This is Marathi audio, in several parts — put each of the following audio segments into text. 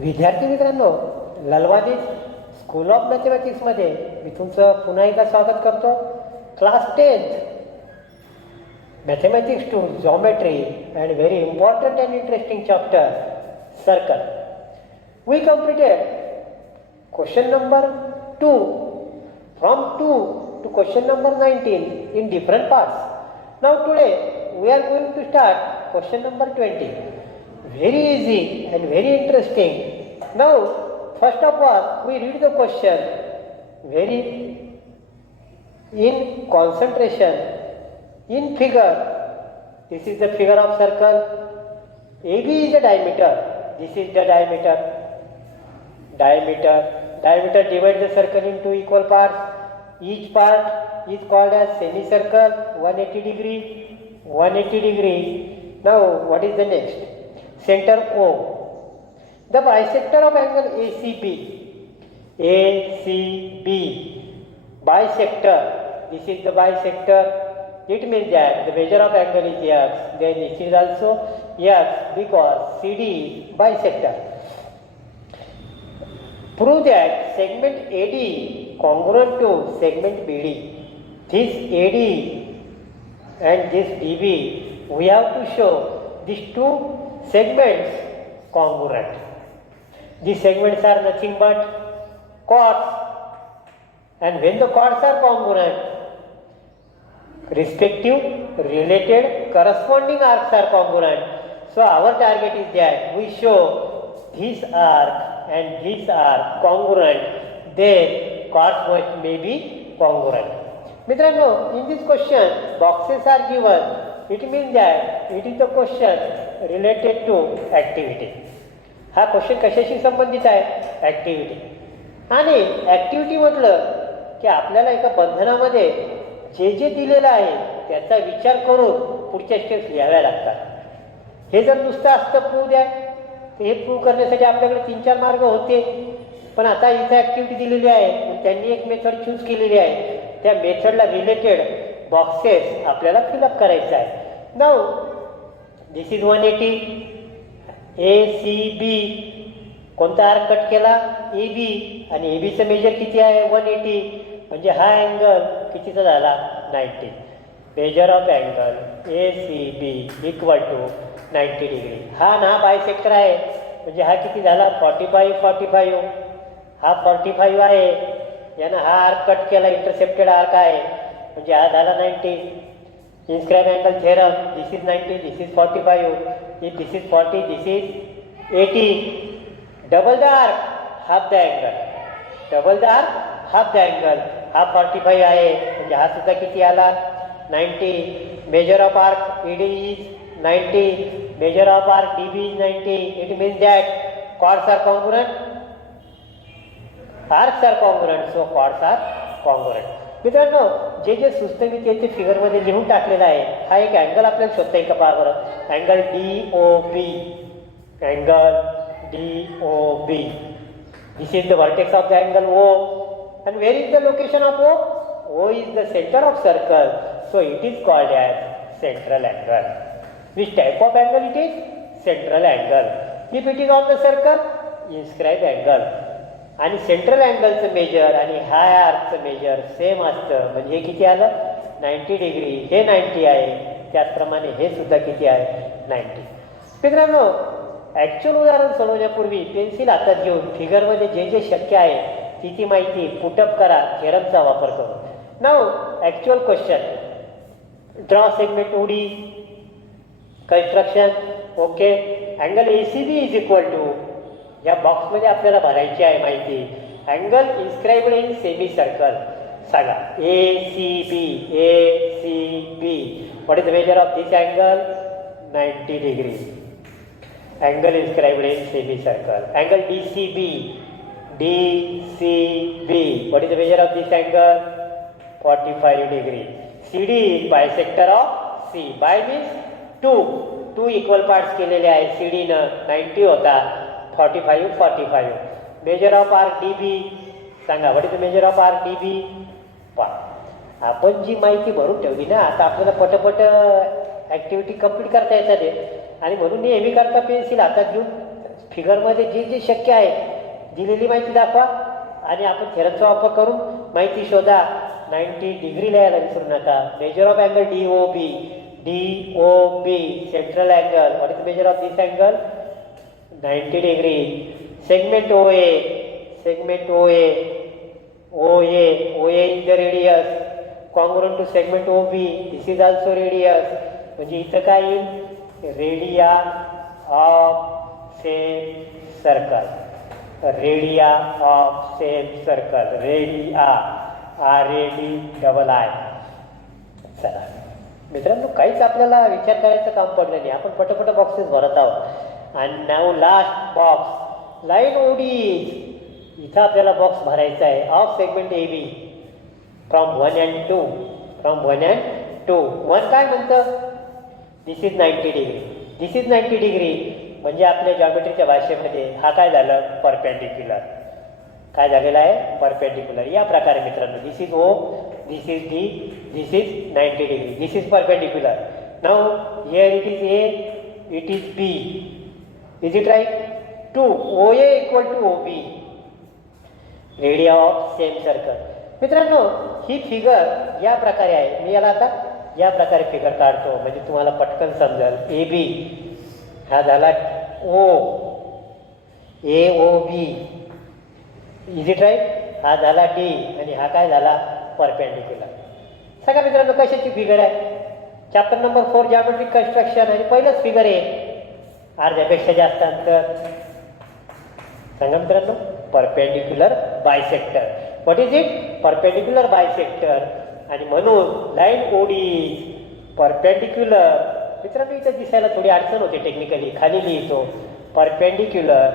विद्यार्थी मित्रांनो, ललवादी स्कूल ऑफ मॅथमॅटिक्समध्ये मी तुमचं पुन्हा एकदा स्वागत करतो. Class 10th mathematics two geometry and very important and interesting chapter circle. We completed question number 2 from 2 to question number 19 in different parts. Now today we are going to start question number 20. Very easy and very interesting. Now first of all we read the question very in concentration. In figure, this is the figure of circle. AB is the diameter. This is the diameter. Diameter divides the circle into equal parts. Each part is called as semicircle. 180 degree. 180 degree. Now what is the next? Center O. The bisector of angle ACB. ACB. Bisector. This is the bisector. It means that the measure of angle is x. Then this is also x because CD is bisector. Prove that segment AD congruent to segment BD. This AD and this DB, we have to show these two segments congruent. These segments are nothing but chords, and when the chords are congruent, respective related corresponding arcs are congruent. So our target is that we show this arc and this arc congruent, then chords may be congruent. Mitrano, in this question boxes are given. It means that it is the question related to activity. हा क्वेश्चन कशाशी संबंधित आहे? ॲक्टिव्हिटी. आणि ॲक्टिव्हिटी म्हटलं की आपल्याला एका बंधनामध्ये जे जे दिलेलं आहे त्याचा विचार करून पुढच्या स्टेप्स लिहाव्या लागतात. हे जर नुसतं असतं प्रूव्ह द्या, तर हे प्रूव्ह करण्यासाठी आपल्याकडे 3-4 मार्ग होते. पण आता इथे ॲक्टिव्हिटी दिलेली आहे, त्यांनी एक मेथड चूज केलेली आहे. त्या मेथडला रिलेटेड बॉक्सेस आपल्याला फिलअप करायचं आहे. Now this is 180. ACB कोणता आर्क कट केला? AB. आणि ABचं मेजर किती आहे? 180. म्हणजे हा अँगल कितीचा झाला? 90. Measure of angle ACB equal to 90 degree. हा ना बायसेक्टर आहे, म्हणजे हा किती झाला? 45. हा 45 आहे. यानं हा आर्क कट केला, इंटरसेप्टेड आर्क आहे, म्हणजे हा झाला 90. Inscribe angle theorem, this is 90, this is 45. If this is 40, this is 80. Double the arc, half the angle. Double the arc, half the angle. हा 45 आहे, म्हणजे हा सुद्धा किती आला? 90. Measure of arc ED is 90. Measure of arc DB is 90. It means that chords are congruent, arcs are congruent, so chords are congruent. मित्रांनो, जे जे सुचतं मी ते फिगरमध्ये लिहून टाकलेलं आहे. हा एक अँगल आपल्याला शोधता येईल का? पहा बरं. Angle DOB. Angle DOB. This is the vertex of the angle O. And where is the location of O? O is the center of circle. So it is called as central angle. Which type of angle it is? Central angle. If it is on the circle, inscribe angle. आणि सेंट्रल अँगलचं मेजर आणि हाय आर्कचं मेजर सेम असतं, म्हणजे हे किती आलं? 90 डिग्री. हे 90 आहे, त्याचप्रमाणे हे सुद्धा किती आहे? 90. मित्रांनो, ॲक्च्युअल उदाहरण सोडवण्यापूर्वी पेन्सिल हातात घेऊन फिगरमध्ये जे जे शक्य आहे ती माहिती पुटअप करा थेरमचा वापर करून. Now actual question. Draw segment OD. Construction okay. Angle ACB is equal to, या बॉक्समध्ये आपल्याला भरायची आहे माहिती. Angle inscribed in semicircle. सांगा ACB. What is the measure of this angle? 90 degree. Angle inscribed in semicircle. Angle DCB. What is the measure of this angle? 45 degree. CD is bisector of C. Bi means 2 equal parts केलेले आहे. CD न 90 होता, 45. Major of arc DB. सांगा what is the measure of arc DB? आपण जी माहिती भरून ठेवली ना, आता आपल्याला पटपट ॲक्टिव्हिटी कंप्लीट करता येतात. आणि म्हणून नेहमी करता पेन्सिल हातात घेऊन फिगरमध्ये जे जे शक्य आहे दिलेली माहिती दाखवा आणि आपण थेरमचा वापर करून माहिती शोधा. 90 डिग्री लिहायला विसरू नका. Major of angle DOB central angle. What is the measure of this angle? 90 degree. Segment OA is the radius congruent to segment OB. This is also radius. म्हणजे इथं काय येईल? Radii of same circle. Radii of same circle. Radii RADI. चला मित्रांनो, काहीच आपल्याला विचार करायचं काम पडलं नाही. आपण पटपट बॉक्सेस भरत आहोत. आणि नाव लास्ट बॉक्स लाईन ODs. इथं आपल्याला बॉक्स भरायचा आहे of segment AB from 1 and 2. 1 काय म्हणतं? दिस इज 90 डिग्री. म्हणजे आपल्या जॉमेट्रीच्या भाषेमध्ये हा काय झालं? परपेंडिक्युलर. काय झालेला आहे? परपेंडिक्युलर. या प्रकारे मित्रांनो, this is O, this is D, this is 90 degree. This is perpendicular. Now here it is A, it is B. Is it right? 2 OA equal to OB. Radii of same circle. मित्रांनो, ही फिगर या प्रकारे आहे. मी याला आता या प्रकारे फिगर काढतो म्हणजे तुम्हाला पटकन समजेल. AB हा झाला O, AOB. Is it right? हा झाला D आणि हा काय झाला? परपेंडिक्युलर. सांगा मित्रांनो, कशाची फिगर आहे? चॅप्टर नंबर 4 जॉमेट्रिक कन्स्ट्रक्शन आणि पहिलंच फिगर आहे. अर्ध्यापेक्षा जास्त अंतर. सांगा मित्रांनो, perpendicular bisector. What is it? Perpendicular bisector. आणि म्हणून लाईन OD परपेंडिक्युलर. मित्रांनो, इथं दिसायला थोडी अडचण होते टेक्निकली. खाली लिहितो perpendicular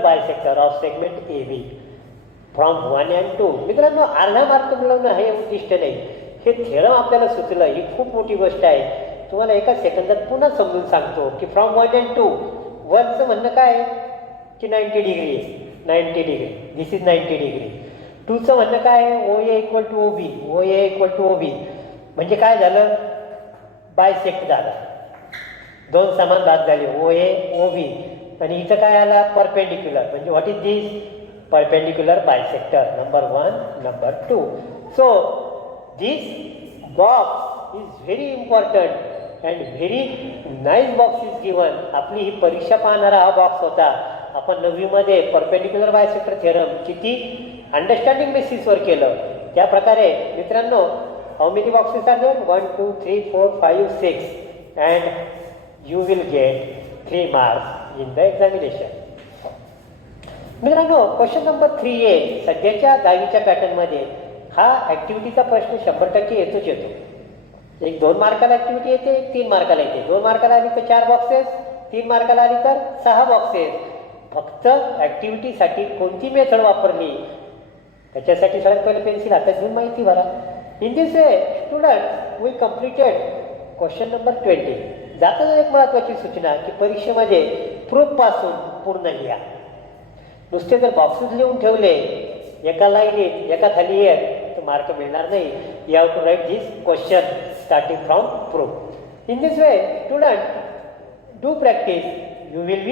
bisector of segment AB from 1 and 2. मित्रांनो, अर्धा मार्क मिळवणं हे उद्दिष्ट नाही. हे थेरम आपल्याला सुचलं, ही खूप मोठी गोष्ट आहे. तुम्हाला एका सेकंदात पुन्हा समजून सांगतो की फ्रॉम 1 and 2. 1चं म्हणणं काय आहे? की 90 डिग्री. This is 90 degree. 2चं म्हणणं काय आहे? OA equal to OB. म्हणजे काय झालं? बायसेक्ट झाला. दोन समान भाग झाले, OA OB. आणि इथं काय आला? परपेंडिक्युलर. म्हणजे what is this? Perpendicular bisector number 1, number 2. So this box is very important and very nice box is given. आपली ही परीक्षा पाहणारा हा बॉक्स होता. आपण 9वीमध्ये परपेंडिक्युलर बायसेक्टर थेरम किती अंडरस्टँडिंग बेसिसवर केलं. त्या प्रकारे मित्रांनो, how many boxes are there? 1 2 3 4 5 6 and you will get 3 marks in the examination. मित्रांनो, क्वेश्चन नंबर 3A सध्याच्या 10वीच्या पॅटर्नमध्ये हा ॲक्टिव्हिटीचा प्रश्न 100% येतोच येतो. एक 2 मार्काला ॲक्टिव्हिटी येते, एक 3 मार्काला येते. 2 मार्काला आली तर 4 बॉक्सेस, 3 मार्काला आली तर 6 बॉक्सेस. फक्त ॲक्टिव्हिटीसाठी कोणती मेथड वापरली त्याच्यासाठी सगळ्यात पहिले पेन्सिल हातात घेऊन माहिती भरा. In this way student we completed question number 20. जाताना एक महत्त्वाची सूचना की परीक्षेमध्ये प्रूफपासून पूर्ण लिहा. नुसते जर बॉक्सेस लिहून ठेवले एका लाईनीत एका खाली एक तर मार्क मिळणार नाही. You have to write this question starting from proof. In this way student do practice. You will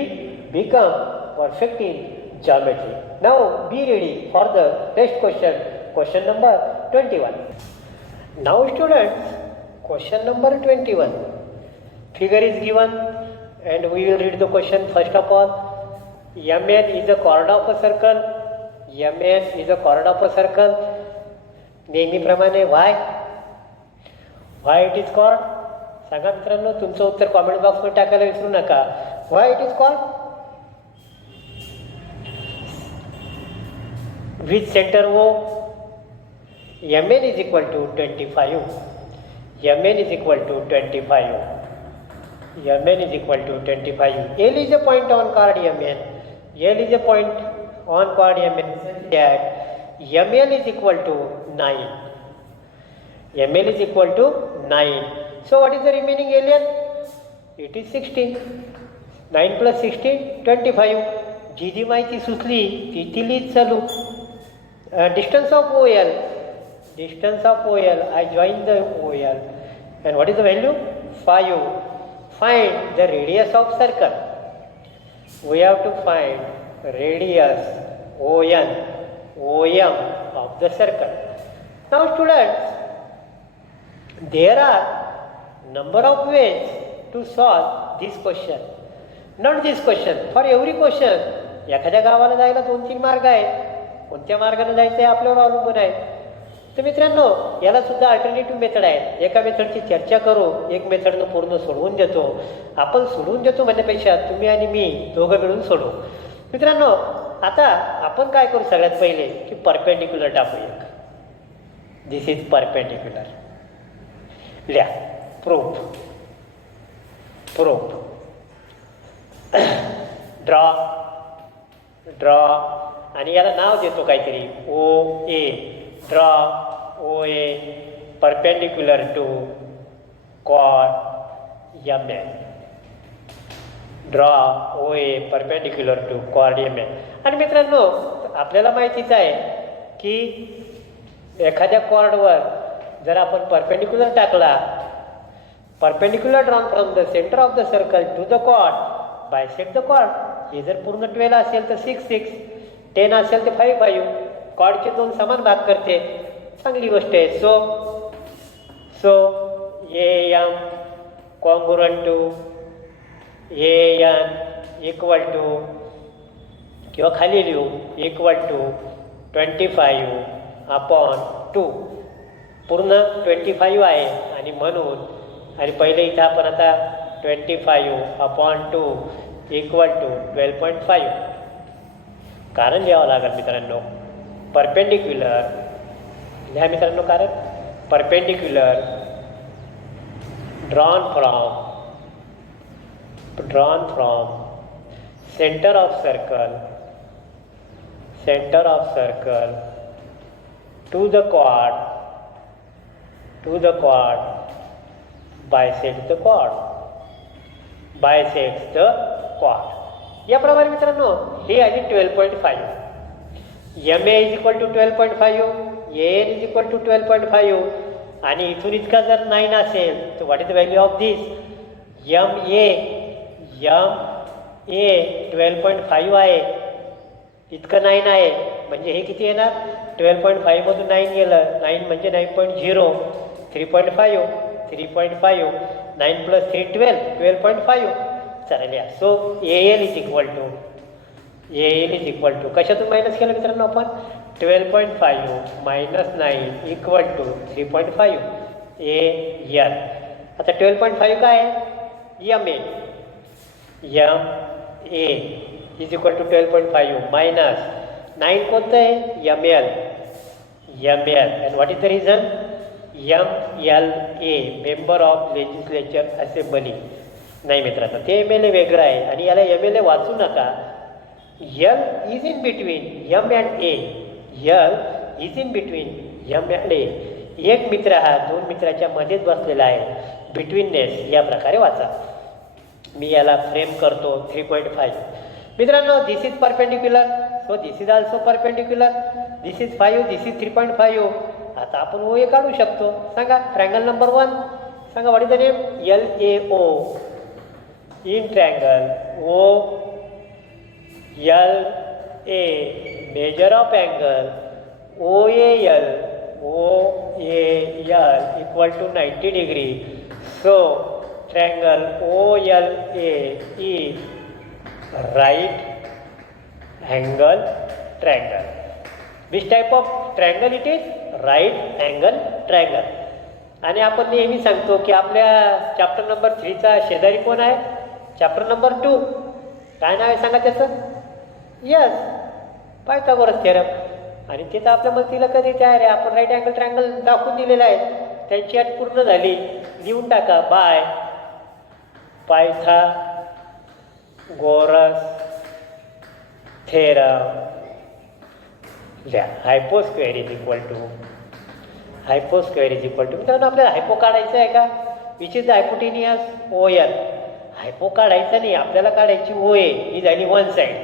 become perfect in geometry. Now be ready for the next question. Question number 21. Now students, question number 21. Figure is given and we will read the question first of all. MN is a chord of a circle. MN is a chord of a circle. नेहमीप्रमाणे why it is chord? सांगा मित्रांनो, तुमचं उत्तर कॉमेंट बॉक्समध्ये टाकायला विसरू नका. Why it is chord? With center O, MN is equal to 25. MN is equal to 25. MN is equal to 25. L is a point on chord MN. L is a point on chord MN that MN is equal to 9. MN is equal to 9. So what is the remaining alien? It is 16. 9 plus 16, 25. जी जी माहिती सुचली ती लिहित चालू. Distance of OL, distance of OL, I join the OL. And what is the value? 5. Find the radius of circle. We have to find radius OM of the circle. Now students, there are number of ways to solve this question. Not this question, for every question. एखाद्या गावाला जायला 2-3 मार्ग आहेत. कोणत्या मार्गाने जायचं आहे आपल्यावर अवलंबून आहे. तर मित्रांनो, याला सुद्धा अल्टरनेटिव्ह मेथड आहे. एका मेथडची चर्चा करू, एक मेथडनं पूर्ण सोडवून देतो. आपण सोडवून देतो म्हणण्यापेक्षा तुम्ही आणि मी दोघं मिळून सोडवू. मित्रांनो, आता आपण काय करू सगळ्यात पहिले की परपेंडिक्युलर टाकू एक. This is perpendicular. लिहा प्रूफ. ड्रॉ आणि याला नाव देतो काहीतरी OA. Draw OA perpendicular to chord MN. Draw OA perpendicular to chord MN. आणि मित्रांनो, आपल्याला माहितीच आहे की एखाद्या कॉर्डवर जर आपण परपेंडिक्युलर टाकला, perpendicular drawn from the centre of the circle to the chord, bisect the chord. हे जर पूर्ण 12 असेल तर 6 6, 10 असेल तर 5 5. कॉर्डचे 2 समान भाग करते, चांगली गोष्ट आहे. So AM congruent to AN equal to, किंवा खाली लिहू, इक्वल टू 25/2. पूर्ण 25 आहे आणि म्हणून, आणि पहिले इथं आपण आता 25/2 इक्वल टू 12.5. कारण लिहावं लागेल मित्रांनो. परपेंडिक्युलर लिहा मित्रांनो. कारण perpendicular drawn from centre of circle to the chord bisects the chord. याप्रमाणे मित्रांनो हे आली 12.5. MA is equal to 12.5, AN is equal to 12.5. आणि इथून इतका जर 9 असेल तर what is the value of this? MA 12.5 आहे, इतकं 9 आहे, म्हणजे हे किती येणार? 12.5 मधून 9 गेलं, 9 म्हणजे 9.0, 3.5, 9 + 3 12.5. चालेल या. So AL is equal to कशातून मायनस केलं मित्रांनो आपण? 12.5 - 9 इक्वल टू 3.5 AL. आता 12.5 काय आहे? MA is equal to 12.5 minus 9 कोणतं आहे? ML. And what is the reason? MLA member of legislature assembly. नाही मित्रांनो, ते MLA वेगळं आहे आणि याला MLA वाचू नका. L is in between M and A. L is in between M and A. एक मित्र हा 2 मित्राच्या मध्येच बसलेला आहे. बिटवीननेस या प्रकारे वाचा. मी याला फ्रेम करतो 3.5. मित्रांनो, this is perpendicular, so this is also perpendicular. This is 5, this is 3.5. आता आपण OA काढू शकतो. सांगा ट्रायंगल नंबर 1. सांगा what is the name? LAO. In triangle OLA measure of angle OAL equal to 90 degree. So triangle OLA is right angle triangle. Which type of triangle it is? Right angle triangle. आणि आपण नेहमी सांगतो की आपल्या चॅप्टर नंबर 3चा शेजारी कोण आहे? Chapter number 2. काय नाव आहे सांगा त्याचं? Yes, Pythagoras theorem. आणि ते तर आपल्या मदतीला कधी तयार आहे. आपण राईट अँगल ट्रायंगल दाखवून दिलेला आहे. त्यांची अट पूर्ण झाली. लिहून टाका by Pythagoras theorem. Hypo square is equal to मित्रांनो आपल्याला हायपो काढायचं आहे का? Which is the hypotenuse? OL. Hypo काढायचं नाही, आपल्याला काढायची OA. ही झाली 1 साईड,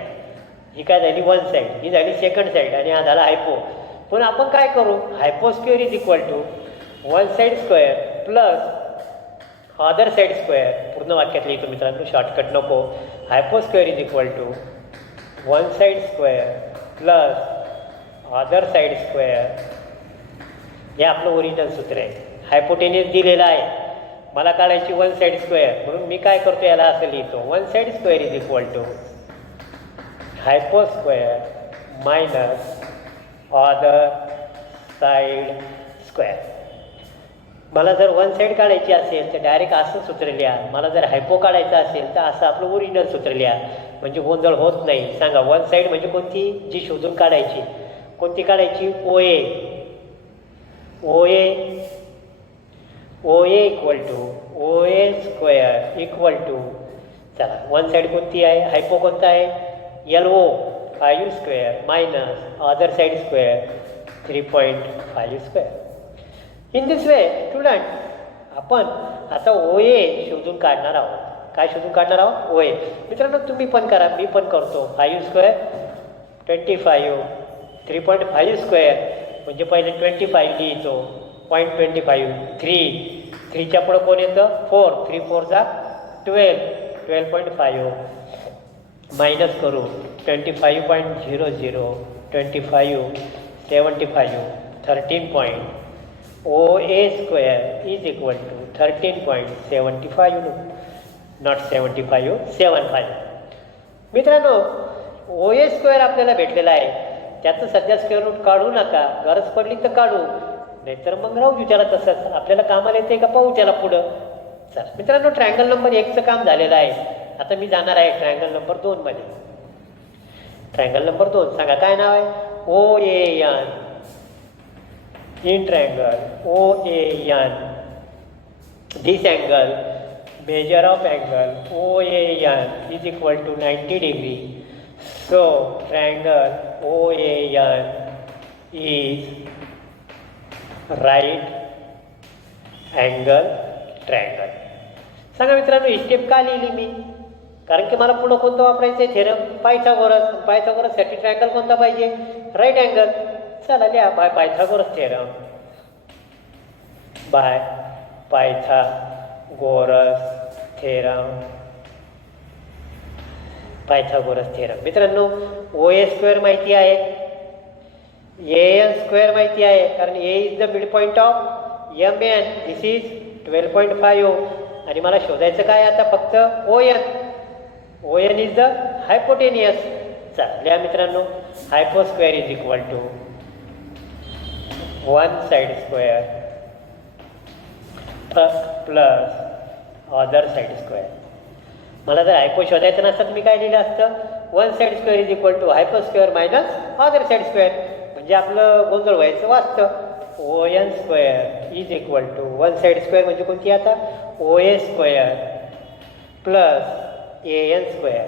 ही काय झाली 1 साईड, ही झाली 2nd साईड आणि हा झाला हायपो. म्हणून आपण काय करू, hypo square is equal to one side square plus other side square. पूर्ण वाक्यात लिहितो मित्रांनो, शॉर्टकट नको. Hypo square is equal to one side square plus other side square. हे आपलं ओरिजिनल सूत्र आहे. हायपोटेनियस दिलेला आहे, मला काढायची वन साईड स्क्वेअर, म्हणून मी काय करतो याला असं लिहितो, one side square is equal to hypo square minus other side square. मला जर वन साईड काढायची असेल तर डायरेक्ट असं सूत्र लिहा. मला जर हायपो काढायचं असेल तर असं आपलं ओरिजिनल सूत्र लिहा, म्हणजे गोंधळ होत नाही. सांगा, वन साईड म्हणजे कोणती, जी शोधून काढायची. कोणती काढायची, O A. O A equal to O A square equal to, चला वन साईड कोणती आहे, हायपो कोणता आहे, L O 5 square minus other side square 3.5 square. In this way student आपण आता ओ ए शोधून काढणार आहोत. काय शोधून काढणार आहोत, ओ ए. मित्रांनो तुम्ही पण करा, मी पण करतो. 5 स्क्वेअर 25, 3.5 स्क्वेअर म्हणजे पहिले 25 लिहितो, 0.25, 3च्या पुढं कोण येतं, 4, 3 4 जा 12, 12.5 मायनस करू 25.00, 25, 75, 13 O A square is equal to 13.75, not 75, 75. मित्रांनो ओ ए स्क्वेअर आपल्याला भेटलेला आहे, त्याचं सध्या स्क्वेअर रूट काढू नका, गरज पडली तर काढू, नाहीतर मग राहू देऊ त्याला तसंच. आपल्याला कामाला येते का पाहू त्याला पुढं. चल मित्रांनो, ट्रायंगल नंबर 1चं काम झालेलं आहे. आता मी जाणार आहे ट्रायंगल नंबर 2 मध्ये. ट्रायंगल नंबर 2 सांगा काय नाव आहे, O A N. In triangle O A N this angle, measure of angle O A N is equal to 90 degree. So triangle O A N is right angle triangle. सांगा मित्रांनो, ही स्टेप का लिहिली मी, कारण की मला पुढं कोणतं वापरायचं आहे, थेरम पायथागोरस. पायथागोरससाठी ट्रायंगल कोणता पाहिजे, राईट अँगल. चला लिहा, by Pythagoras theorem, by Pythagoras theorem, Pythagoras theorem. मित्रांनो ओ ए स्क्वेअर माहिती आहे, ए एन स्क्वेअर माहिती आहे, कारण A is the mid point of M N, this is 12.5. आणि मला शोधायचं काय आता, फक्त O N. O N is the hypotenuse. चालेल मित्रांनो, hypo square is equal to one side square plus other side square. मला जर हायपो शोधायचं नसतं तर मी काय लिहिलं असतं, one side square is equal to hypo square minus other side square, म्हणजे आपलं गोंधळ व्हायचं वाचतं. O N square is equal to one side square म्हणजे कोणती आता, O A square plus A N square,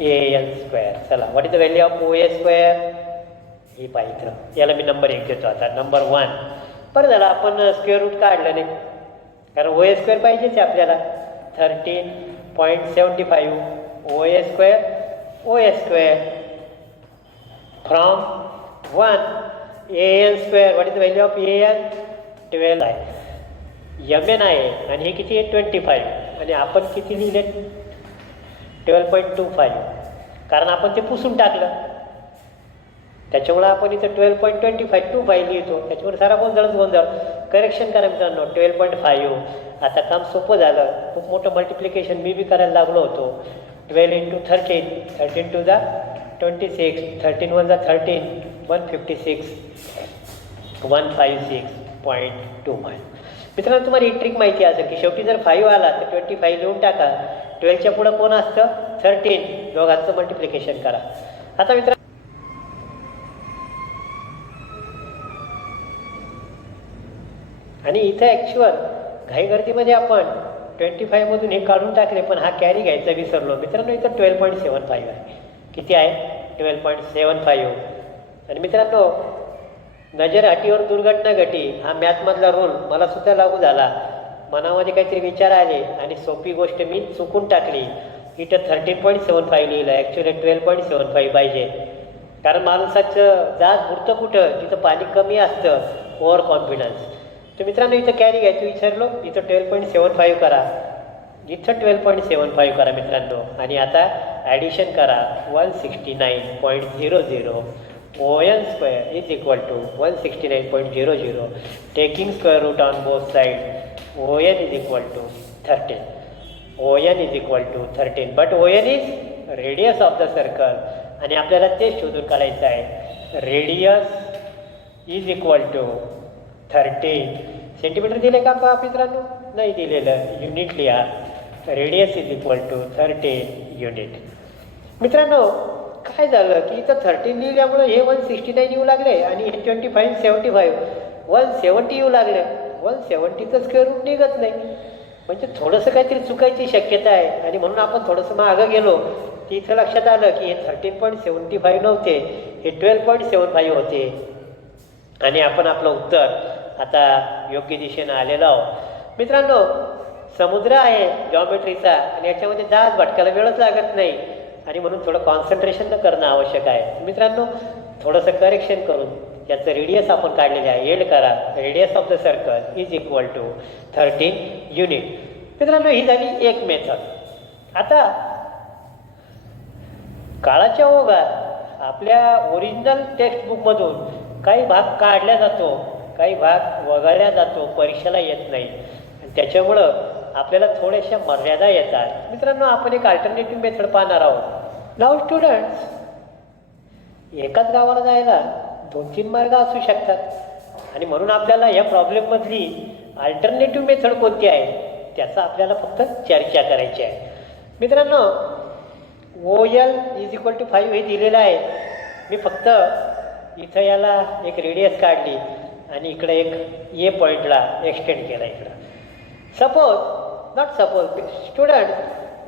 A N square. चला, what is the value of O A square, हे पाहिजे. याला मी नंबर 1 देतो. आता नंबर 1. बरं झालं आपण स्क्वेअर रूट काढलं नाही, कारण ओ ए स्क्वेअर पाहिजेच आहे आपल्याला. 13.75 O A square from 1 A N square. What is the value of A N, 12 आहे. एम एन आहे आणि हे किती आहे, 25. आणि आपण किती लिहिले, 12.25, कारण आपण ते पुसून टाकलं, त्याच्यामुळे आपण इथं 12.25 लिहितो. त्याच्यामुळे सारा गोंधळ. करेक्शन करा मित्रांनो, 12.5. आता काम सोपं झालं, खूप मोठं मल्टिप्लिकेशन मी बी करायला लागलो होतो. 12 × 13, 13 2 जा 26, 13 1 जा 13, 156, 156.25. मित्रांनो तुम्हाला ही ट्रिक माहिती असेल की शेवटी जर 5 आला तर 25 लिहून टाका, 12च्या पुढं कोण असतं, 13, दोघांचं मल्टिप्लिकेशन करा. आता मित्रांनो आणि इथं ॲक्च्युअल घाईगर्दीमध्ये आपण 25 मधून हे काढून टाकले, पण हा कॅरी घ्यायचा विसरलो. मित्रांनो इथं 12.75 आहे. किती आहे, 12.75. आणि मित्रांनो नजर हाटीवर दुर्घटना घटी हा मॅथमधला रूल मला सुद्धा लागू झाला. मनामध्ये काहीतरी विचार आले आणि सोपी गोष्ट मी चुकून टाकली. इथं 13.75 लिहिलं, ॲक्च्युअली 12.75 पाहिजे. कारण माणसाचं जात बुडतं कुठं, जिथं पाणी कमी असतं, ओव्हर कॉन्फिडन्स. तर मित्रांनो इथं कॅरी घ्यायचं विचारलो, इथं 12.75 करा, इथं 12.75 करा मित्रांनो. आणि आता ॲडिशन करा 169.00 ON square is equal to 169.00. Taking square root on both sides, ON is equal to 13. ON is equal to 13. But ON is radius of the circle. आणि आपल्याला तेच शोधून काढायचं आहे. Radius is equal to 13 centimetre दिले का मित्रांनो? नाही दिलेलं, युनिट लिहा. Radius is equal to 13 unit. मित्रांनो काय झालं की इथं 13 लिहिल्यामुळं हे 169 येऊ लागले आणि हे 25 170 येऊ लागले. 170चं स्क्वेअर रूट निघत नाही, म्हणजे थोडंसं काहीतरी चुकायची शक्यता आहे. आणि म्हणून आपण थोडंसं मागं गेलो की इथं लक्षात आलं की हे 13.75 नव्हते, हे 12.75 होते. आणि आपण आपलं उत्तर आता योग्य दिशेनं आलेलो आहोत. मित्रांनो समुद्र आहे जॉमेट्रीचा आणि याच्यामध्ये जहाज भटकायला वेळच लागत नाही, आणि म्हणून थोडं कॉन्सन्ट्रेशन करणं आवश्यक आहे. मित्रांनो थोडंसं करेक्शन करून याचं रेडियस आपण काढलेलं आहे, एड करा. Radius of the circle is equal to 13 unit. मित्रांनो ही झाली एक मेथड. आता काळाच्या ओघात आपल्या ओरिजिनल टेक्स्टबुकमधून काही भाग काढला जातो, काही भाग वगळला जातो, परीक्षेला येत नाही, आणि त्याच्यामुळं आपल्याला थोड्याशा मर्यादा येतात. मित्रांनो आपण एक अल्टरनेटिव्ह मेथड पाहणार आहोत. नाव स्टुडंट्स, एकाच गावाला जायला 2-3 मार्ग असू शकतात, आणि म्हणून आपल्याला या प्रॉब्लेममधली अल्टरनेटिव्ह मेथड कोणती आहे त्याचा आपल्याला फक्त चर्चा करायची आहे. मित्रांनो OL इज इक्वल टू 5 हे दिलेलं आहे. मी फक्त इथं याला एक रेडियस काढली आणि इकडे एक ए पॉईंटला एक्सटेंड केला इकडं. Suppose not suppose student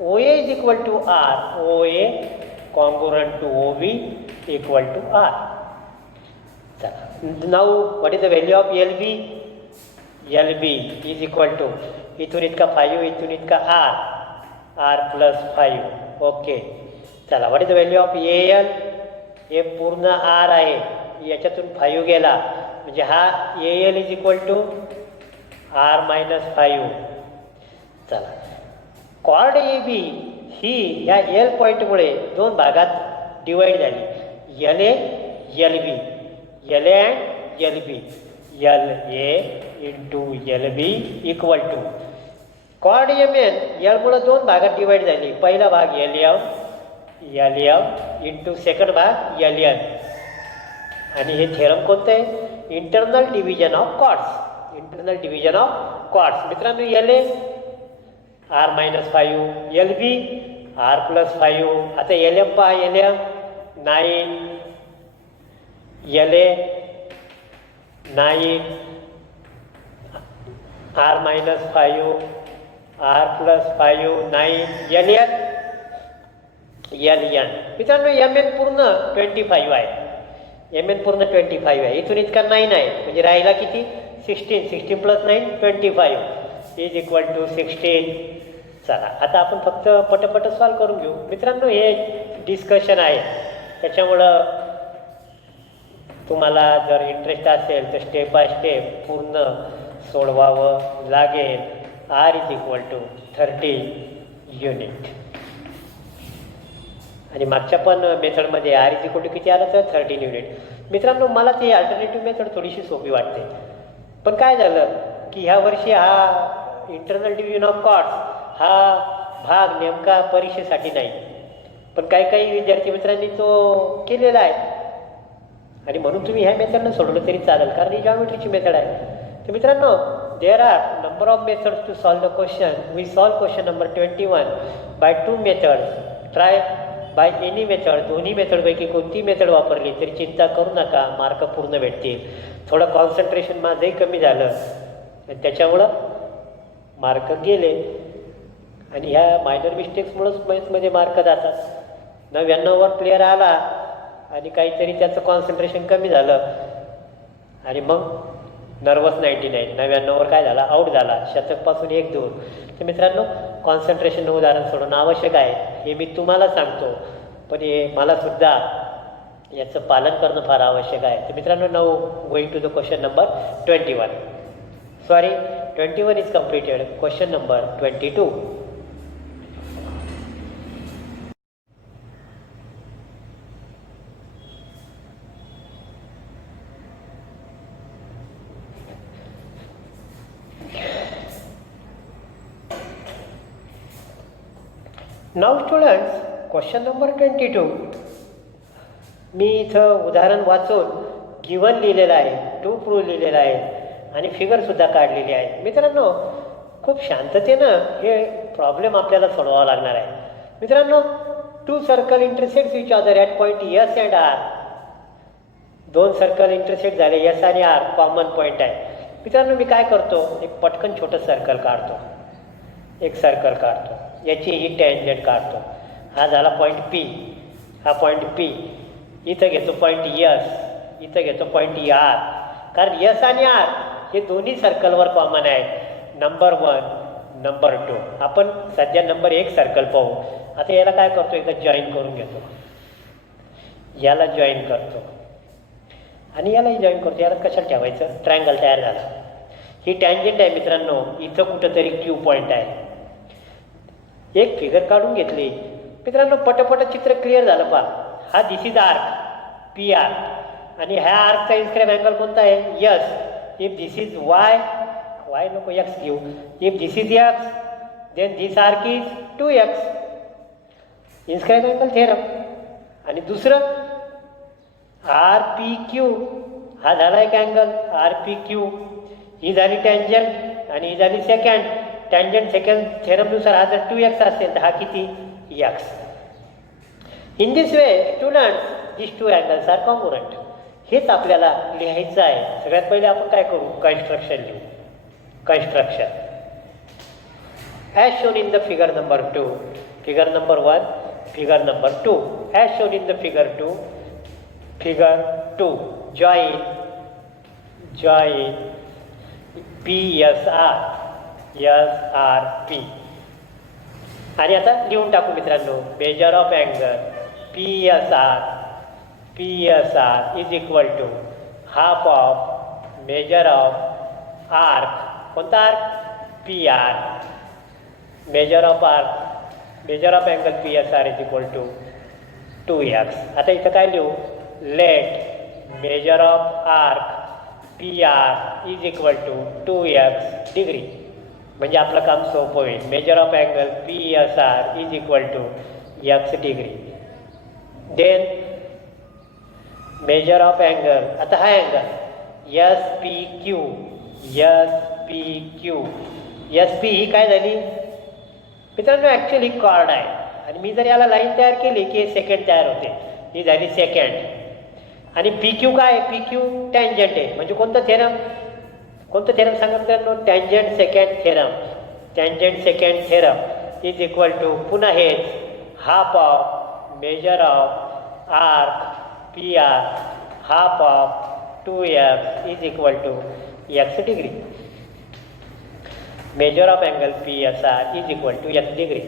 OA is equal to R, OA congruent to OB equal to R. Now what is the value of LB? LB is equal to इथून इतका 5, इथून इतका R प्लस 5. ओके चला. What is the value of AL? हे पूर्ण R आहे, याच्यातून 5 गेला म्हणजे हा AL is equal to R minus 5. चला. कॉर्ड AB ही ह्या L पॉईंटमुळे 2 भागात डिवाईड झाली, LA LB, LA and LB. LA into LB equal to chord MN यामुळे 2 भागात डिवाईड झाली. पहिला भाग LM इंटू सेकंड भाग LN. आणि हे थेरम कोणतं आहे? Internal division of chords. Internal division of chords. मित्रांनो LA R minus 5, LB R plus 5. आता LM पहा, LM 9, LA 9, R minus 5, R plus 5, 9, LN. मित्रांनो MN पूर्ण 25 आहे, MN पूर्ण 25 आहे. इथून इतका 9 आहे म्हणजे राहिला किती? 16 प्लस 9 25 इज इक्वल टू 16. चला आता आपण फक्त पटपट सॉल्व करून घेऊ. मित्रांनो हे डिस्कशन आहे, त्याच्यामुळं तुम्हाला जर इंटरेस्ट असेल तर स्टेप बाय स्टेप पूर्ण सोडवावं लागेल. R is equal to 30 unit. आणि मागच्या पण मेथडमध्ये R इज इक्वल टू किती आलं तर 13 युनिट. मित्रांनो मला ती अल्टरनेटिव्ह मेथड थोडीशी सोपी वाटते, पण काय झालं की ह्या वर्षी हा इंटरनल डिव्हिजन ऑफ कॉर्ड्स हा भाग नेमका परीक्षेसाठी नाही, पण काही विद्यार्थी मित्रांनी तो केलेला आहे, आणि म्हणून तुम्ही ह्या मेथडनं सोडवलं तरी चालेल, कारण ही जॉमेट्रीची मेथड आहे. तर मित्रांनो there are number of methods to solve the question. We solve question number 21 by 2 methods. Try by any method. दोन्ही मेथडपैकी कोणती मेथड वापरली तरी चिंता करू नका, मार्क पूर्ण भेटतील. थोडं कॉन्सन्ट्रेशन माझंही कमी झालं आणि त्याच्यामुळं मार्क गेले, आणि ह्या मायनर मिस्टेक्समुळंच मॅथ्समध्ये मार्क जातात. 99वर प्लेअर आला आणि काहीतरी त्याचं कॉन्सन्ट्रेशन कमी झालं आणि मग नर्वस 99वर काय झाला? आऊट झाला. शतकपासून 1-2. तर मित्रांनो कॉन्सन्ट्रेशन उदाहरण सोडवणं आवश्यक आहे, हे मी तुम्हाला सांगतो, पण हे मलासुद्धा याचं पालन करणं फार आवश्यक आहे. तर मित्रांनो, now going to the question number 21. Sorry, 21 is completed. Question number 22. Now students, question number 22. मी इथं उदाहरण वाचून गिवन लिहिलेलं आहे, टू प्रूव्ह लिहिलेलं आहे आणि फिगरसुद्धा काढलेली आहे. मित्रांनो, खूप शांततेनं हे प्रॉब्लेम आपल्याला सोडवावा लागणार आहे. मित्रांनो, two circle intersect each other at point S and R. दोन सर्कल इंटरसेक्ट झाले, एस आणि आर कॉमन पॉईंट आहे. मित्रांनो, मी काय करतो, एक पटकन छोटं सर्कल काढतो, एक सर्कल काढतो, याची ही टँजंट काढतो. हा झाला पॉईंट पी, हा पॉईंट पी. इथं घेतो पॉईंट यस, इथं घेतो पॉईंट आर. कारण यस आणि आर हे दोन्ही सर्कलवर कॉमन आहेत. Number 1, number 2. आपण सध्या नंबर 1 सर्कल पाहू. आता याला काय करतो, एकदा जॉईन करून घेतो, याला जॉईन करतो आणि यालाही जॉईन करतो. याला कशाला ठेवायचं, ट्रायंगल तयार झाला. ही टँजंट आहे मित्रांनो, इथं कुठंतरी क्यू पॉईंट आहे. एक फिगर काढून घेतली. मित्रांनो, पटपट चित्र क्लिअर झालं पहा. हा this is arc P R आणि ह्या आर्कचा इन्स्क्राईब अँगल कोणता आहे, yes. If this is Y, Y नको एक्स घेऊ. If this is X, then this arc is 2x. Inscribe angle theorem. आणि दुसरं आर पी क्यू, हा झाला एक अँगल आर पी क्यू. ही झाली टँजंट आणि ही झाली सेकंड. टँजंट सेकंड थेरमनुसार हा जर 2x असेल तर हा किती, x. In this way student, this two angles are congruent. हेच आपल्याला लिहायचं आहे. सगळ्यात पहिले आपण काय करू, कन्स्ट्रक्शन लिहू. Construction as shown in the figure number 2. Figure number 1, figure number 2. As shown in the figure 2. Figure 2. Join PSR, SRP. आणि आता लिहून टाकू मित्रांनो. Measure of angle PSR is equal to half of measure of arc. कोणता arc, PR. Measure of angle PSR is equal to 2x. आता इथं काय लिहू, let measure of arc PR is equal to 2x degree. म्हणजे आपलं काम सोपं होईल. Measure of angle PSR is equal to x degree. Then measure of angle, आता हा अँगल SPQ. SP ही काय झाली मित्रांनो, ॲक्च्युअली कॉर्ड आहे. आणि मी जर याला लाईन तयार केली की सेकंड तयार होते. ही झाली सेकंड. आणि PQ काय आहे, PQ टँजंट आहे. म्हणजे कोणतं थेरम सांगा मित्रांनो, tangent secant theorem. Tangent secant theorem is equal to पुन्हा हेच half of measure of arc PR half of 2x is equal to x degree. Measure of angle PSR is equal to x degree.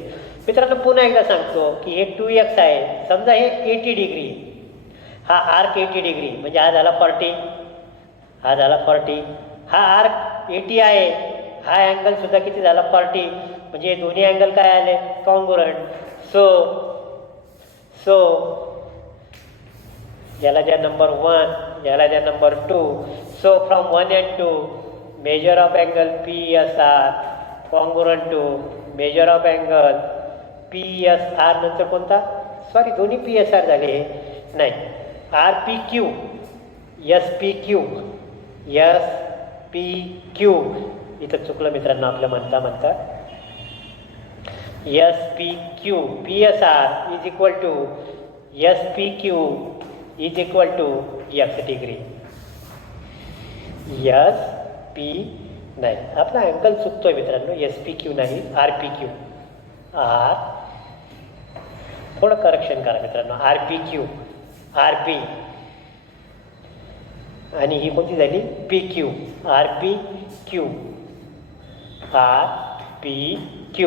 मित्रांनो, पुन्हा एकदा सांगतो की हे 2x आहे. समजा हे 80 डिग्री, हा आर्क 80 डिग्री म्हणजे हा झाला 40. हा झाला 40. हा आर्क 80 आहे. हा अँगल सुद्धा किती झाला, 40. म्हणजे दोन्ही अँगल काय आले, कॉन्ग्रुएंट. सो याला द्या नंबर 1, याला द्या number 2. So from 1 and 2 measure of angle PSR congruent to measure of angle PSR. नंतर कोणता, सॉरी दोन्ही PSR झाले नाही, RPQ, SPQ. इथं चुकलं मित्रांनो आपलं म्हणता. SPQ PSR is equal to SPQ is equal to x degree. SP नाही, आपला अँगल चुकतोय मित्रांनो. SPQ नाही, RPQ. थोडं करेक्शन करा मित्रांनो. RPQ, RP आणि ही कोणती झाली, PQ. RPQ, RPQ.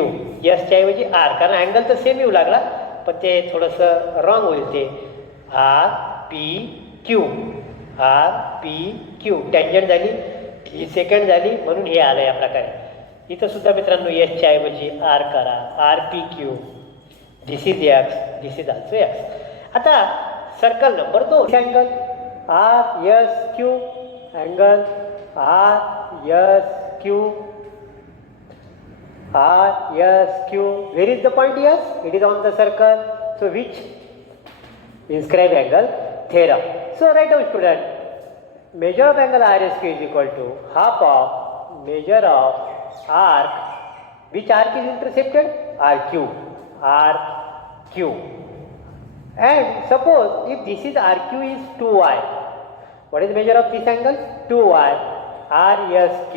यसच्या ऐवजी R, कारण अँगल तर सेम येऊ लागला पण ते थोडंसं रॉंग होईल. ते P Q, R P Q. Tangent झाली, ही सेकंड झाली, म्हणून हे आलं या प्रकारे. इथं सुद्धा मित्रांनो एसच्या ऐवजी आर करा, R P Q. This is X, this is also X. आता circle number 2, angle R S Q, angle R S Q, R S Q. Where is the point? S, it is on the circle. So which inscribe angle theorem. So write down student, measure of angle RSQ is equal to half of measure of arc. Which arc is intercepted? RQ. RQ. And suppose if this is RQ is 2y, what is the measure of this angle? 2y. RSQ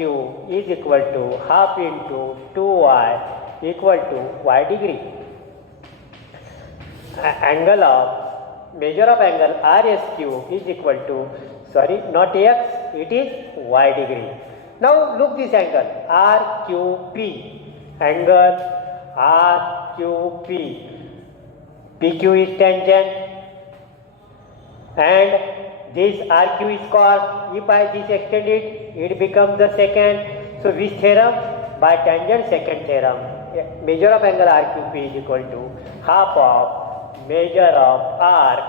is equal to half into 2y equal to y degree. Angle of measure of angle RSQ is equal to, sorry, not x, it is y degree. Now look this angle RQP, angle RQP. PQ is tangent and this RQ is cos. If I this extend it, it becomes the secant. So which theorem? By tangent secant theorem. Measure of angle RQP is equal to half of measure of arc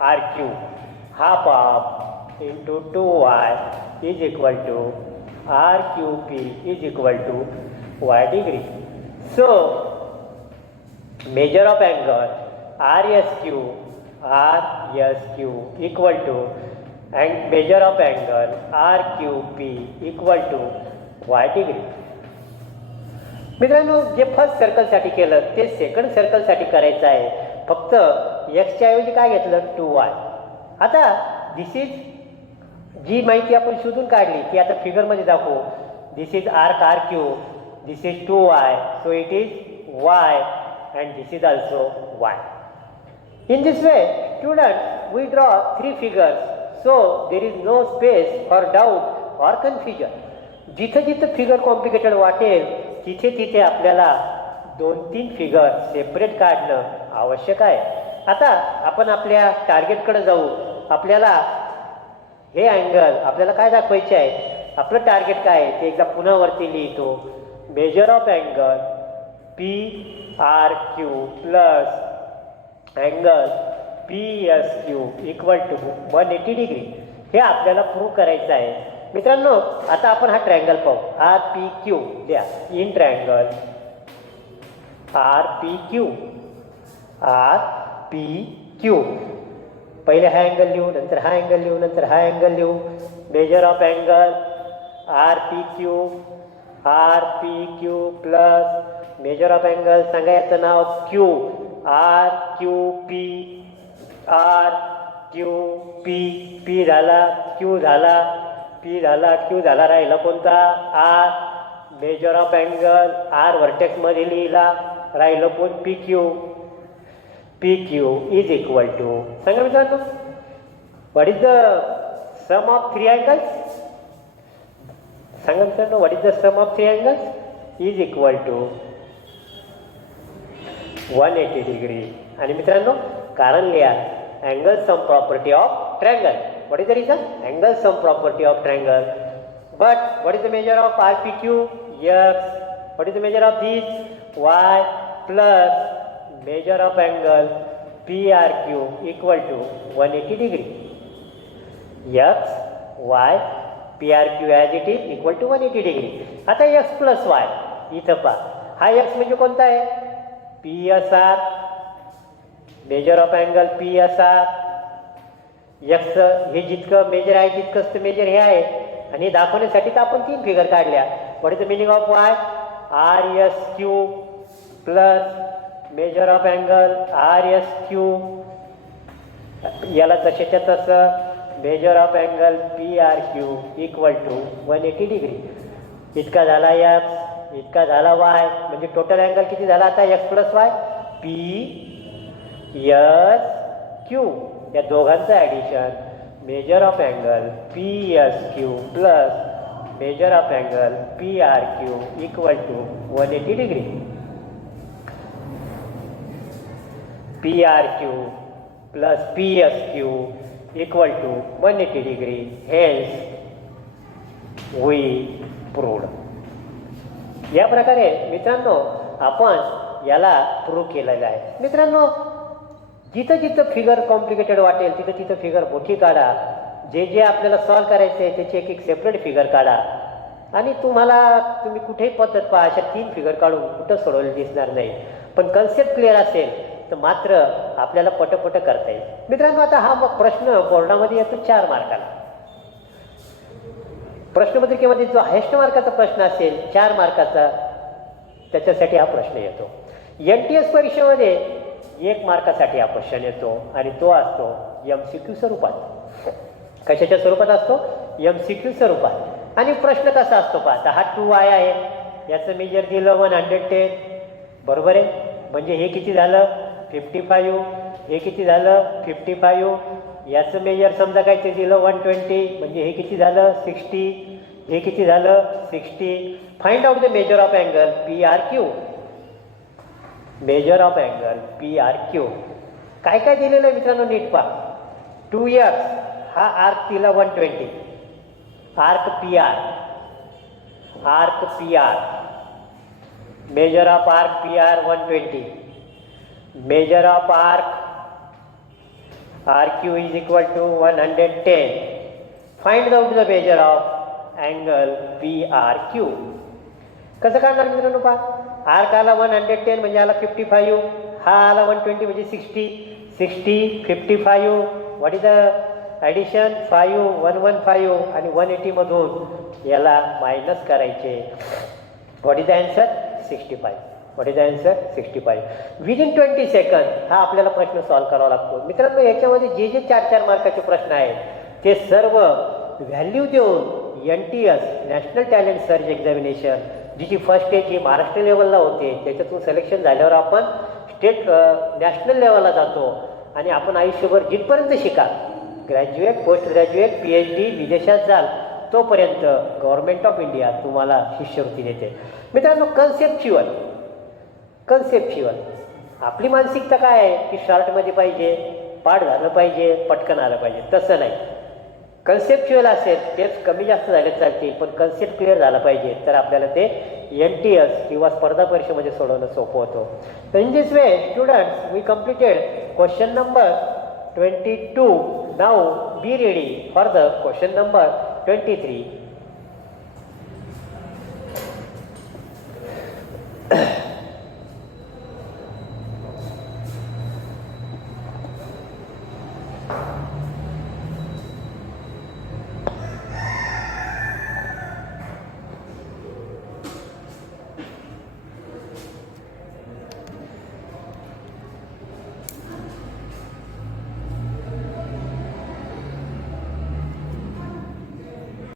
RQ, half of into 2y is equal to RQP is equal to y degree. So measure of angle RSQ equal to and measure of angle RQP equal to y degree. मित्रांनो, जे फर्स्ट सर्कलसाठी केलं ते सेकंड सर्कलसाठी करायचं आहे. फक्त एक्सच्या ऐवजी काय घेतलं? 2y. आता दिस इज जी माहिती आपण शोधून काढली ती आता फिगरमध्ये दाखवू. This is arc R Q, this is 2y, so it is y and this is also y. In this way, students, we draw 3 figures, so there is no space for doubt or confusion. जिथं जिथं फिगर कॉम्प्लिकेटेड वाटेल तिथे तिथे आपल्याला 2-3 फिगर सेपरेट काढणं आवश्यक आहे. आता आपण आपल्या टार्गेटकडे जाऊ. आपल्याला हे अँगल आपल्याला काय दाखवायचे आहे? आपलं टार्गेट काय आहे ते एकदा पुन्हा वरती लिहितो. Measure of angle P R Q plus angle P S Q equal to 180 degree. हे आपल्याला प्रूव्ह करायचं आहे. मित्रांनो, आता आपण हा ट्रायंगल पाहू. आर पी क्यू द्या. In triangle R P Q, R P Q. पहिले हा अँगल लिहू, नंतर हा अँगल लिहू, नंतर हा अँगल लिहू. Measure of angle R P Q plus measure of angle सांगा याचं नाव Q, R Q P, R Q P. P झाला, क्यू झाला, पी झाला, क्यू झाला. राहिला कोणता? R. Measure of angle R व्हर्टेक्समध्ये लिहिला, राहिलं कोण? P Q. P Q is equal to, सांगा मित्रांनो, what is the sum of 3 angles? सांगा मित्रांनो, what is the sum of 3 angles? Is equal to 180 degree. आणि मित्रांनो, कारण लिहा angle sum property of triangle. What is the reason? Angle sum property of triangle. But what is the measure of RPQ? X. What is the measure of this? Y plus measure of angle PRQ equal to 180 degree. X, Y, PRQ as it is equal to 180 degree. आता X plus Y इथं पहा. हा X म्हणजे कोणता आहे? PSR. Major of angle PSR. X हे जितकं मेजर आहे तितकंच मेजर हे आहे. आणि दाखवण्यासाठी तर आपण 3 फिगर काढल्या. What is the meaning of Y? R S Q plus measure of angle R S Q. याला तशाच्या तसं measure of angle P R Q equal to 180 degree. इतका झाला एक्स, इतका झाला वाय. म्हणजे टोटल अँगल किती झाला आता? X plus Y P S Q. या दोघांचं addition measure of angle P S Q plus measure of angle P R Q equal to 180 degree. P R Q plus P S Q equal to 180 degree. Hence, we proved. या प्रकारे मित्रांनो आपण याला प्रूव्ह केलेलं आहे. मित्रांनो, जिथं जिथं फिगर कॉम्प्लिकेटेड वाटेल तिथं तिथं फिगर मोठी काढा. जे जे आपल्याला सॉल्व करायचं आहे त्याची एक एक सेपरेट फिगर काढा आणि तुम्ही कुठेही पद्धत पहा, अशा 3 फिगर काढून कुठं सोडवले दिसणार नाही. पण कन्सेप्ट क्लिअर असेल तर मात्र आपल्याला पटपट करता येईल. मित्रांनो, आता हा मग प्रश्न बोर्डामध्ये येतो 4 मार्काला. प्रश्नपत्रिकेमध्ये जो हायेस्ट मार्काचा प्रश्न असेल 4 मार्काचा, त्याच्यासाठी हा प्रश्न येतो. NTS परीक्षेमध्ये 1 मार्कासाठी हा क्वेश्चन येतो आणि तो असतो MCQ स्वरूपात. कशाच्या स्वरूपात असतो? MCQ स्वरूपात. आणि प्रश्न कसा असतो पहा. हा 2i आहे, याचं मेजर दिलं 110, बरोबर आहे. म्हणजे हे किती झालं 55, हे किती झालं 55. याचं मेजर समजा काय ते दिलं 120, म्हणजे हे किती झालं 60, हे किती झालं 60. Find out the measure of angle PRQ. Major of angle PRQ काय काय दिलेलं आहे मित्रांनो, नीट पहा. 2x हा आर्क दिला 120, arc PR, measure of arc PR 120, major of arc RQ is equal to 110. Find out the measure of angle PRQ. कसं काढणार मित्रांनो पहा. आर्क आला 110 म्हणजे आला 55, हा आला 120 म्हणजे 60, 55. व्हॉट इज द ॲडिशन 5, 115 आणि 180 मधून याला मायनस करायचे. What is the answer 65. What is the answer 65. Within 20 second हा आपल्याला प्रश्न सॉल्व्ह करावा लागतो. मित्रांनो, याच्यामध्ये जे जे 4 मार्काचे प्रश्न आहेत ते सर्व व्हॅल्यू देऊन NTS national talent search examination जी फर्स्ट स्टेज ही महाराष्ट्र लेवलला होते, त्याच्यातून सिलेक्शन झाल्यावर आपण स्टेट नॅशनल लेवलला जातो आणि आपण आयुष्यभर जिथपर्यंत शिका, ग्रॅज्युएट, पोस्ट ग्रॅज्युएट, PhD विदेशात जाल तोपर्यंत गव्हर्नमेंट ऑफ इंडिया तुम्हाला शिष्यवृत्ती देते. मित्रांनो, कन्सेप्च्युअल आपली मानसिकता काय आहे की शॉर्टमध्ये पाहिजे, पाठ झालं पाहिजे, पटकन आलं पाहिजे. तसं नाही. कन्सेप्च्युअल असेल तेच कमी जास्त झाले चालते, पण कन्सेप्ट क्लिअर झाला पाहिजे तर आपल्याला ते NTS किंवा स्पर्धा परीक्षेमध्ये सोडवणं सोपं होतं. तर in this way students we completed question number 22. Now be ready for the question number 23.